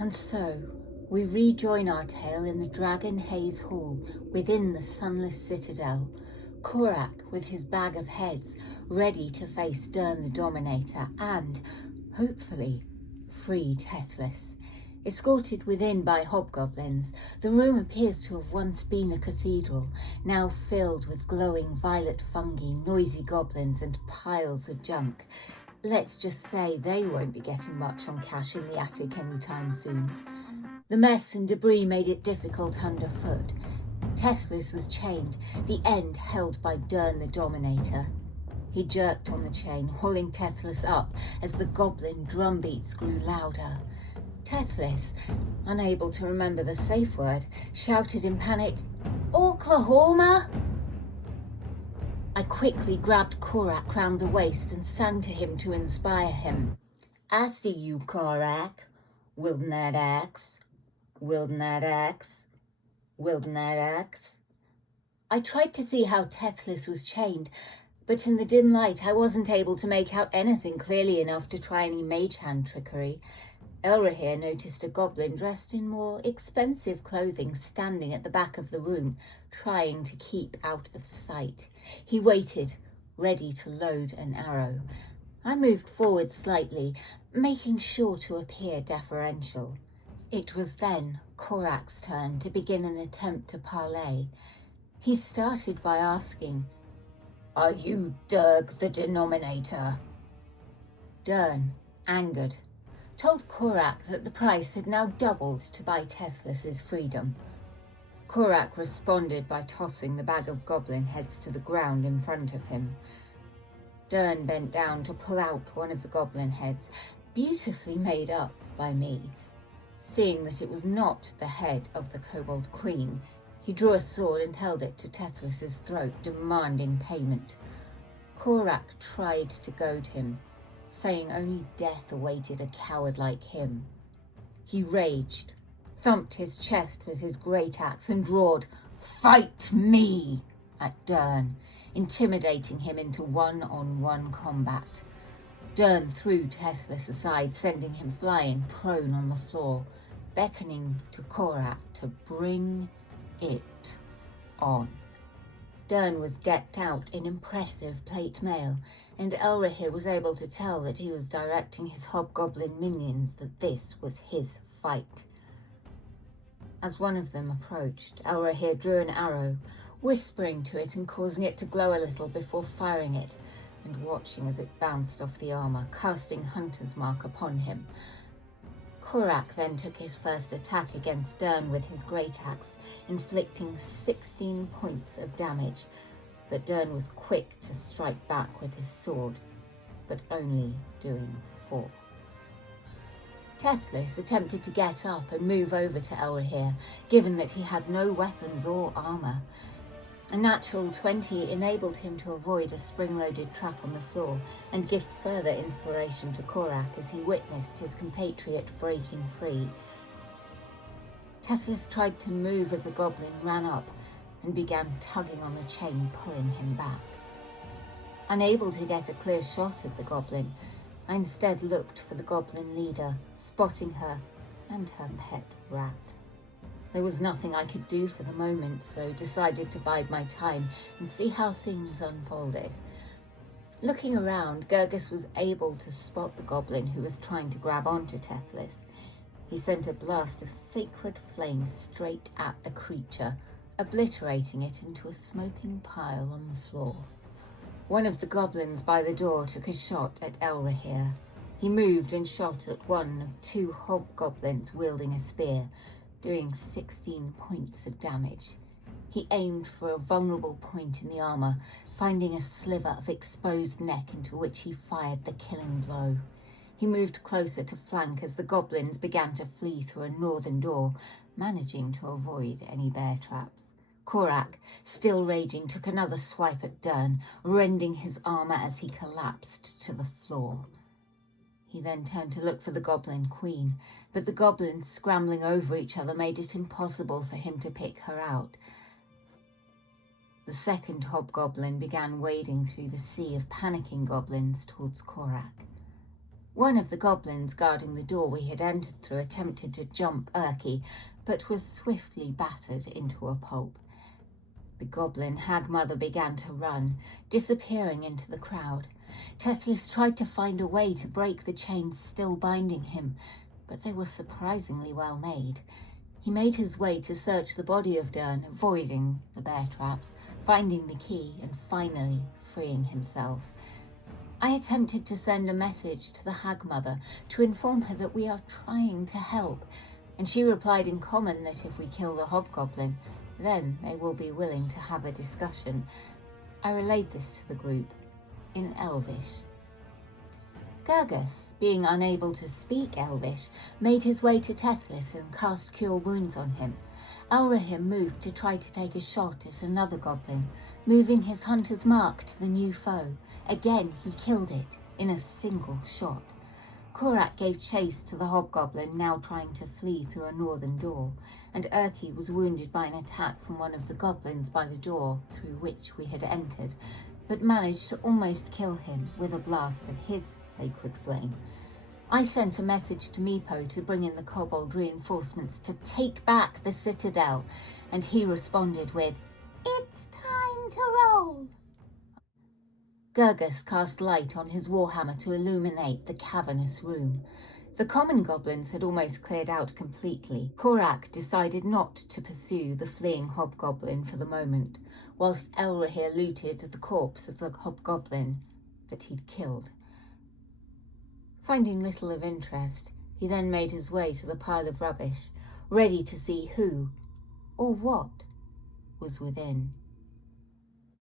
And so, we rejoin our tale in the Dragon Haze Hall within the Sunless Citadel, Korac with his bag of heads ready to face Durg the Dominator and, hopefully, free Tethlis. Escorted within by hobgoblins, the room appears to have once been a cathedral, now filled with glowing violet fungi, noisy goblins and piles of junk. Let's just say they won't be getting much on cash in the attic anytime soon. The mess and debris made it difficult underfoot. Tethlis was chained, the end held by Durg the Dominator. He jerked on the chain, hauling Tethlis up as the goblin drumbeats grew louder. Tethlis, unable to remember the safe word, shouted in panic, "Oklahoma!" I quickly grabbed Korac round the waist and sang to him to inspire him. "I see you, Korac. Wildnet X. Wildnet X. Wildnet X." I tried to see how Tethlis was chained, but in the dim light I wasn't able to make out anything clearly enough to try any mage hand trickery. Elrohir noticed a goblin dressed in more expensive clothing standing at the back of the room, trying to keep out of sight. He waited, ready to load an arrow. I moved forward slightly, making sure to appear deferential. It was then Korac's turn to begin an attempt to parley. He started by asking, "Are you Durg the Denominator?" Durg, angered, told Korac that the price had now doubled to buy Tethlis's freedom. Korac responded by tossing the bag of goblin heads to the ground in front of him. Durg bent down to pull out one of the goblin heads, beautifully made up by me. Seeing that it was not the head of the Kobold Queen, he drew a sword and held it to Tethlis's throat, demanding payment. Korac tried to goad him, saying only death awaited a coward like him. He raged, thumped his chest with his great axe and roared, "Fight me!" at Durg, intimidating him into one-on-one combat. Durg threw Tethlis aside, sending him flying prone on the floor, beckoning to Korac to bring it on. Durg was decked out in impressive plate mail, and Elrohir was able to tell that he was directing his hobgoblin minions that this was his fight. As one of them approached, Elrohir drew an arrow, whispering to it and causing it to glow a little before firing it, and watching as it bounced off the armour, casting Hunter's Mark upon him. Korac then took his first attack against Durg with his great axe, inflicting 16 points of damage, but Durg was quick to strike back with his sword, but only doing 4. Tethlis attempted to get up and move over to Elrohir, given that he had no weapons or armour. A natural 20 enabled him to avoid a spring-loaded trap on the floor and give further inspiration to Korac as he witnessed his compatriot breaking free. Tethlis tried to move as a goblin ran up and began tugging on the chain, pulling him back. Unable to get a clear shot at the goblin, I instead looked for the goblin leader, spotting her and her pet rat. There was nothing I could do for the moment, so decided to bide my time and see how things unfolded. Looking around, Gergus was able to spot the goblin who was trying to grab onto Tethlis. He sent a blast of sacred flame straight at the creature, obliterating it into a smoking pile on the floor. One of the goblins by the door took a shot at Elrohir. He moved and shot at one of 2 hobgoblins wielding a spear, doing 16 points of damage. He aimed for a vulnerable point in the armour, finding a sliver of exposed neck into which he fired the killing blow. He moved closer to flank as the goblins began to flee through a northern door, managing to avoid any bear traps. Korac, still raging, took another swipe at Durg, rending his armour as he collapsed to the floor. He then turned to look for the Goblin Queen, but the goblins scrambling over each other made it impossible for him to pick her out. The second hobgoblin began wading through the sea of panicking goblins towards Korac. One of the goblins guarding the door we had entered through attempted to jump Erky, but was swiftly battered into a pulp. The goblin hag-mother began to run, disappearing into the crowd. Tethlis tried to find a way to break the chains still binding him, but they were surprisingly well made. He made his way to search the body of Dern, avoiding the bear traps, finding the key, and finally freeing himself. I attempted to send a message to the hag-mother to inform her that we are trying to help, and she replied in common that if we kill the hobgoblin, then they will be willing to have a discussion. I relayed this to the group in Elvish. Gergus, being unable to speak Elvish, made his way to Tethlis and cast Cure Wounds on him. Elrohir moved to try to take a shot at another goblin, moving his hunter's mark to the new foe. Again, he killed it in a single shot. Korac gave chase to the hobgoblin, now trying to flee through a northern door, and Erky was wounded by an attack from one of the goblins by the door through which we had entered, but managed to almost kill him with a blast of his sacred flame. I sent a message to Meepo to bring in the kobold reinforcements to take back the citadel, and he responded with, "It's time to roll." Gergus cast light on his warhammer to illuminate the cavernous room. The common goblins had almost cleared out completely. Korac decided not to pursue the fleeing hobgoblin for the moment, whilst Elrohir looted the corpse of the hobgoblin that he'd killed. Finding little of interest, he then made his way to the pile of rubbish, ready to see who, or what, was within.